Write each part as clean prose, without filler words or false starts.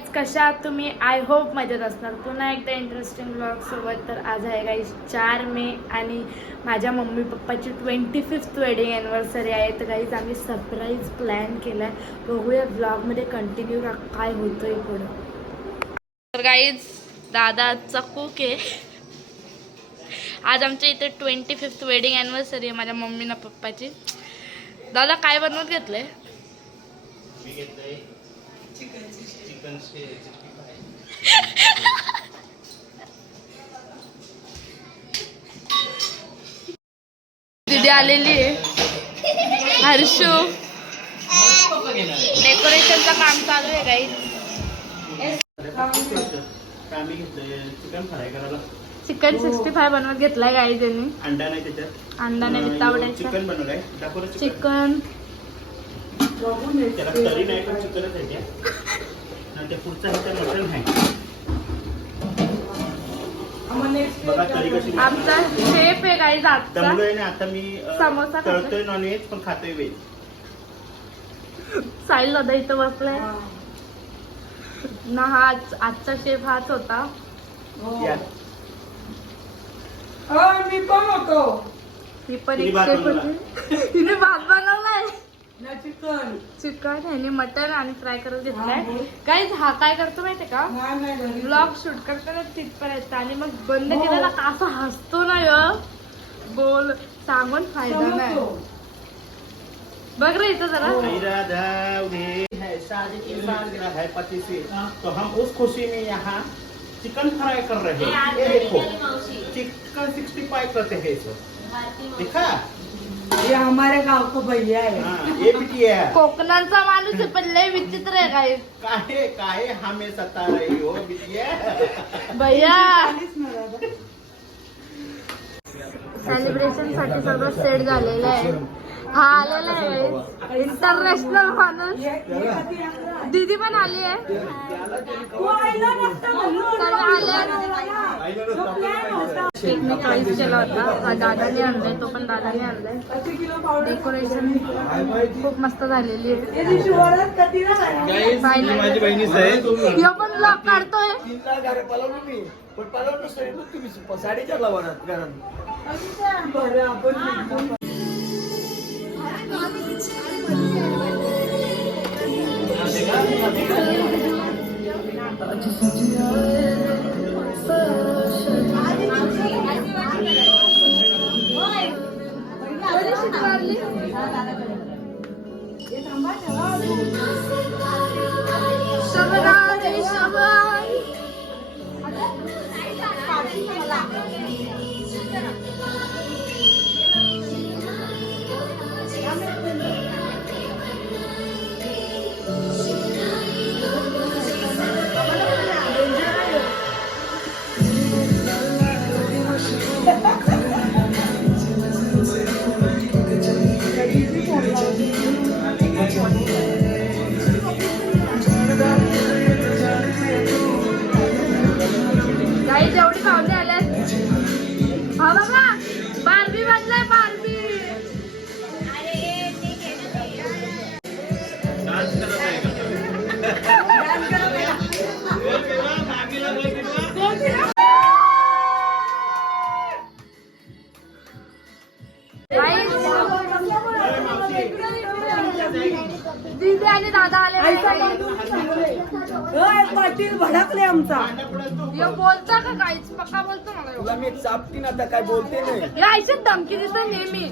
Guys, कशा आहात तुम्ही? आय होप मजेत असणार. पुन्हा एकदा इंटरेस्टिंग ब्लॉग सोबत. तर आज आहे गाईज 4 मे आणि माझ्या मम्मी पप्पाची 25th वेडिंग ॲनिव्हर्सरी आहे. तर गाईज आम्ही सरप्राईज प्लॅन केला आहे. बघूया ब्लॉगमध्ये कंटिन्यू काय होतंय पुढं. तर गाईज दादाचा कुक आहे. आज आमच्या इथे 25th वेडिंग ॲनिव्हर्सरी आहे माझ्या मम्मी ना पप्पाची. दादा काय बनवून घेतलंय? मी घेतलंय चिकन 65. दीदी आलेली आहे. हर्षू डेकोरेशनचं काम चालू आहे काही. चिकन फ्राय करायला चिकन 65 बनवत घेतलाय गाई त्यांनी. अंडा नाही त्याच्यात, अंडा नाही, वितावडायचं चिकन बनवलंय. चिकन. त्याला तरी नाही पण चिकनच आहे त्या. त्या पुढचा ह्याच्या मटण आहे बघा. तरी कशी आमचा शेफ आहे गाईज आजचा. त्यामुळे ना आता मी समोसा तळतोय नॉनव्हेज पण खातोय व्हेज. साहिल दादा इथं बसलाय ना. हा आजचा शेफ हाच होता. या. मी पण होतो. ही पण तिने एक भात शेफ बनवला. होती. तिने भात बनवलाय. चिकन चिकन ह्याने मटन आणि फ्राय करत घेतलाय. गाईज हा काय करतो माहितीये का? ब्लॉग शूट करताना तिथपर्यंत आणि मग बंद केलेला कसा हसतो ना य. बोल सांगून फायदा नाही. बघ रे इथं जरा. राधा उन्हें है शादी की सालगिरह है पति से, तो हम उस खुशी में यहाँ चिकन फ्राई कर रहे हैं. ये देखो चिकन 65 करते हैं इसको. देखा ये हमारे गाव को भैया है. हाँ, ये बिटिया है. कोकणाचा माणूस आहे पण लय विचित्र आहे काय. काहे काहे हमें सता रही हो बिटिया. भैया सेलिब्रेशन साठी सगळं सेट झालेलं आहे. हा आलेला आहे इंटरनॅशनल माणूस. दीदी पण आली आहे. केक चॉईस केला होता. हा दादाने आणलाय, तो पण दादाने आणलाय. डेकोरेशन खूप मस्त झालेली आहे. माझी बहिणीच आहे. ह्यो पण ब्लॉग काढतोय. काही जेवढी पाहुणे आल्यात. हा बघा बार्बी बनलाय. बार्बी दीदी आणि दादा आले. पाटील भडकले आमचा. बोलता का काहीच पक्का बोलतो मला. तुला मी चापटीन आता काय बोलते नाही. या आयुष्यात धमकी देतो नेहमी.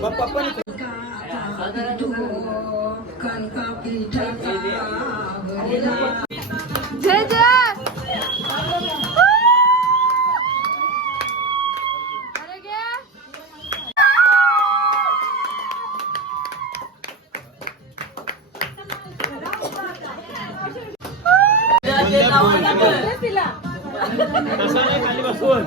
मग पप्पा जय जय. अरे गे तसं नाही, खाली बसून.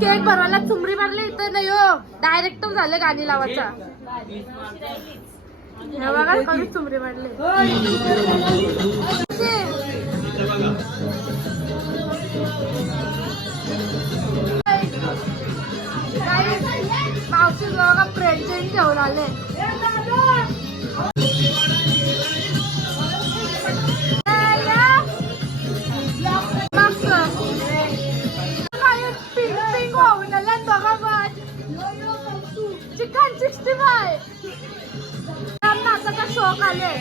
केक भरवायला चुमरी मारली इथं नाही हो, डायरेक्ट झाले गाणी लावायचा. हे बघा कधी चुमरी मारली. मावशी बघा प्रेझेंट घेऊन आले. चिकन 65 नाचाचा शौक आले.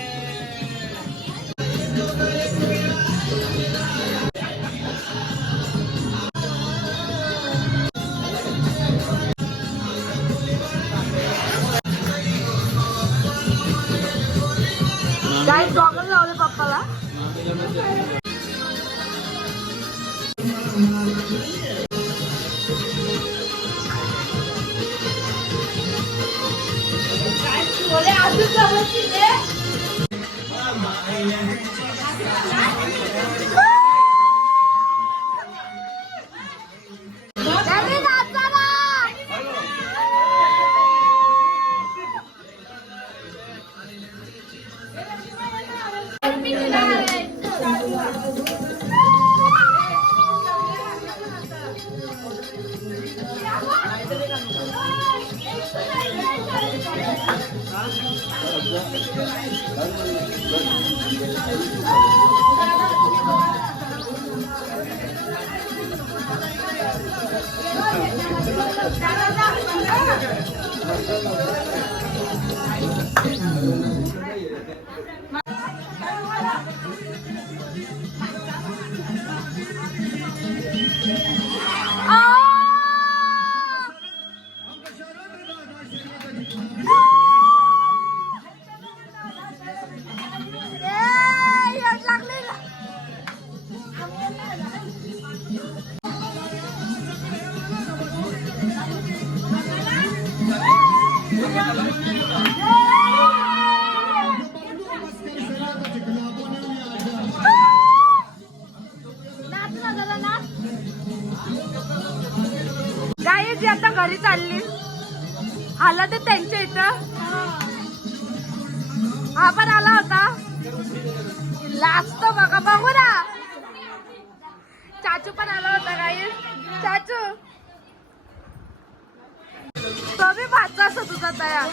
काय गॉगल लावले पप्पाला. बोले आजू समजती है. गाईज आता घरी चालली. आला तर त्यांच्या इथं हा पण आला होता. लास्ट बघा बघू ना. चाचू पण आला होता गाईज. चाचू तो बी भाचा असं तुझा तयार.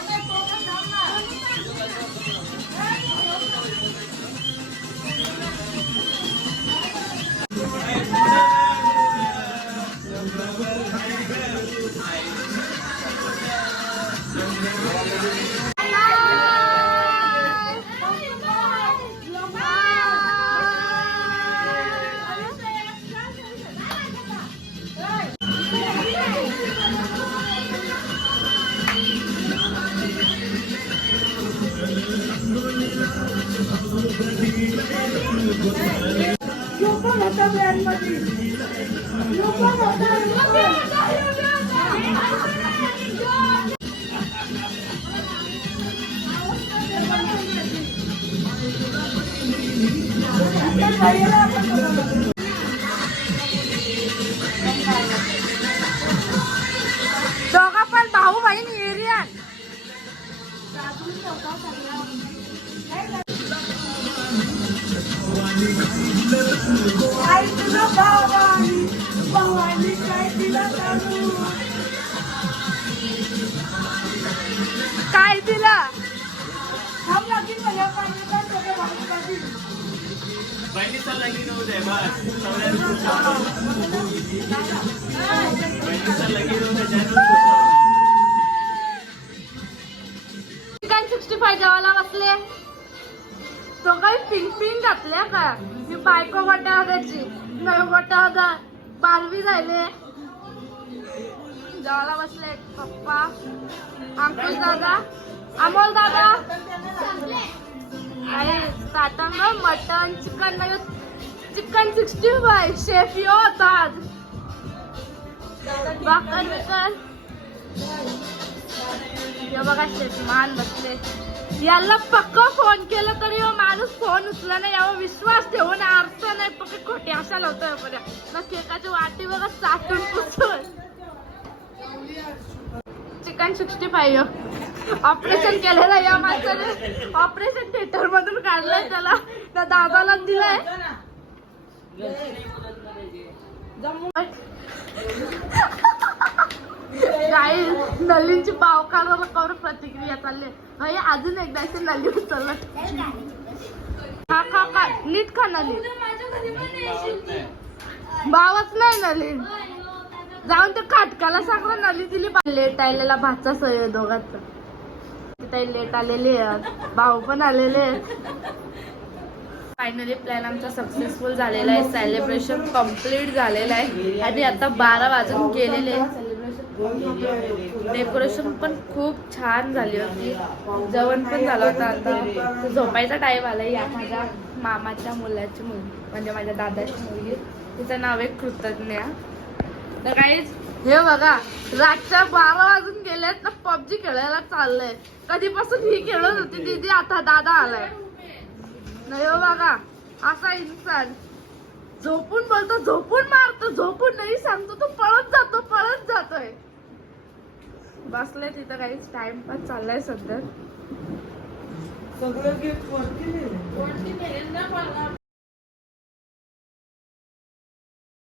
दोघा पण भाऊ बहीण एरिया. काय दिला बहिणीचा लगीन होऊ दे बस. बहिणीचा लगीन होऊ दे. चिकन 65 जेवायला बसले. तो काही पिंक पिंक घातल्या का. मी बायको मोठ्या होत्याची नाही मोठ्या होता 12वी झाले. जेवायला बसले पप्पा, अंकुश दादा, अमोल दादा. आणि ताटांग मटन चिकन चिकन 65 शेफ यो होतात. भाकर बिकर हे बघा शेफ मान बसले. याला पक्का फोन केला तरी माणूस फोन उचला नाही. यावर विश्वास ठेवून अर्थ नाही. पक्क खोटे अशा लावतोय. ना केकाची वाटी बघा चाटून पुसून. चिकन 65 ऑपरेशन केलेलं या माणसाने. ऑपरेशन थिएटर मधून काढलंय त्याला, त्या दादाला दिलाय. काही नलींची पाव काढायला कवर प्रतिक्रिया चालली. हे अजून एकदा असे नली उचललं. खा खा खा, नीट खा नली. भावच नाही नली. जाऊन ते खाटकाला सांगला नली दिली. लेट आलेला भातचा सय दोघात. तिथे लेट आलेले आहेत, भाऊ पण आलेले आहेत. फायनली प्लॅन आमचा सक्सेसफुल झालेला आहे. सेलिब्रेशन कम्प्लीट झालेलं आहे आणि आता 12 वाजून गेलेले आहे. डेकोरेशन पण खूप छान झाली होती. जेवण पण झालं होतं. आता झोपायचा टाईम आलाय. या माझ्या मामाच्या मुलाची मुलगी, म्हणजे माझ्या दादाची मुलगी, तिचं नाव आहे कृतज्ञा. तर काहीच हे बघा, रातच्या 12 वाजून गेलेत ना, पबजी खेळायला चाललंय. कधीपासून ही खेळत होती दीदी, आता दादा आलाय. नाही हो बघा, असा इन्सान झोपून बोलतो, झोपून मारतो, झोपून नाही सांगतो, तो पळत जातोय. बसले तिथं काहीच टाइमपास चाललाय सध्या. सगळं गिफ्ट वरती नेलं.